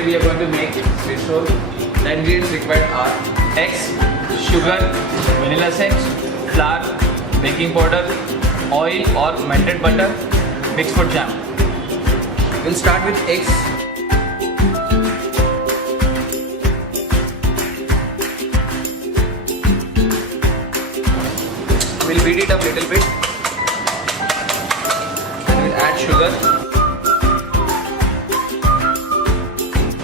Today we are going to make Swiss roll. The ingredients required are eggs, sugar, vanilla essence, flour, baking powder, oil or melted butter, mixed fruit jam. We'll start with eggs. We'll beat it up a little bit. Then we'll add sugar.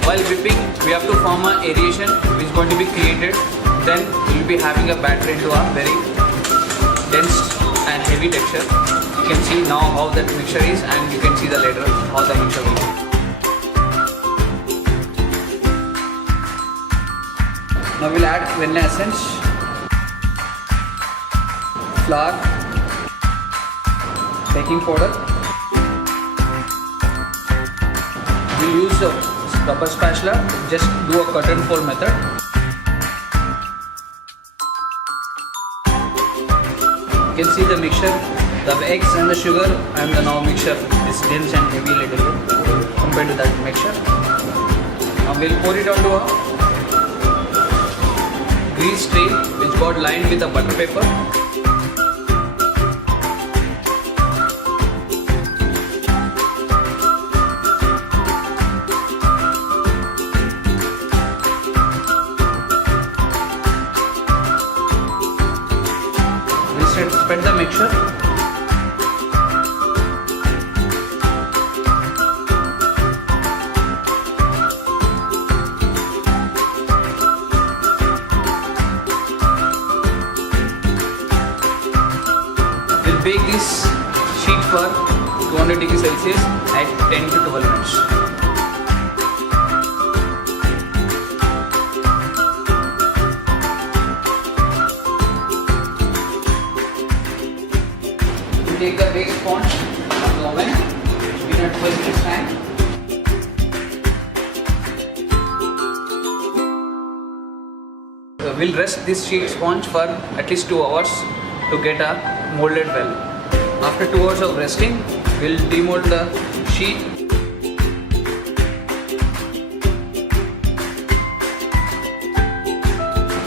While whipping, we have to form an aeration which is going to be created. Then we will be having a batter into a very dense and heavy texture. You can see now how that mixture is, and you can see the later how the mixture will be. Now we'll add vanilla essence, flour, baking powder. We'll use the rubber spatula, just do a cut and fold method. You can see the mixture, the eggs and the sugar, and the now mixture is dense and heavy a little bit compared to that mixture. Now we'll pour it onto a grease tray which got lined with a butter paper. Spread the mixture. We'll bake this sheet for 200 degrees Celsius at 10 to 12 minutes. Take the bake sponge from the oven in a 12 minutes time. We'll rest this sheet sponge for at least 2 hours to get a molded well. After 2 hours of resting, we'll demold the sheet.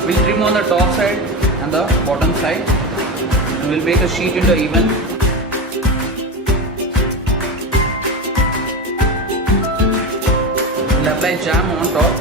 We'll trim on the top side and the bottom side, and we'll make a sheet into even. We'll apply jam on top.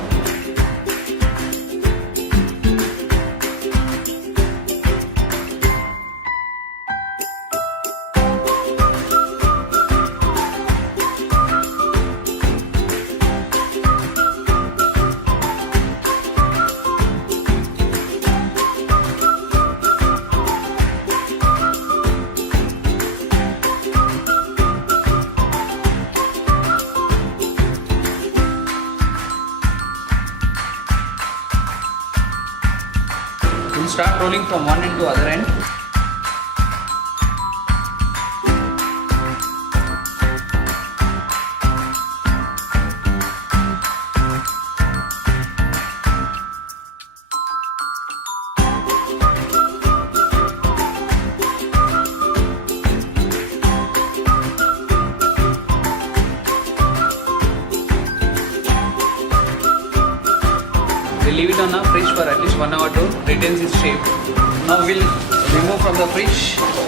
We'll start rolling from one end to other end. We'll leave it on the fridge for at least 1 hour to retain its shape. Now we'll remove from the fridge.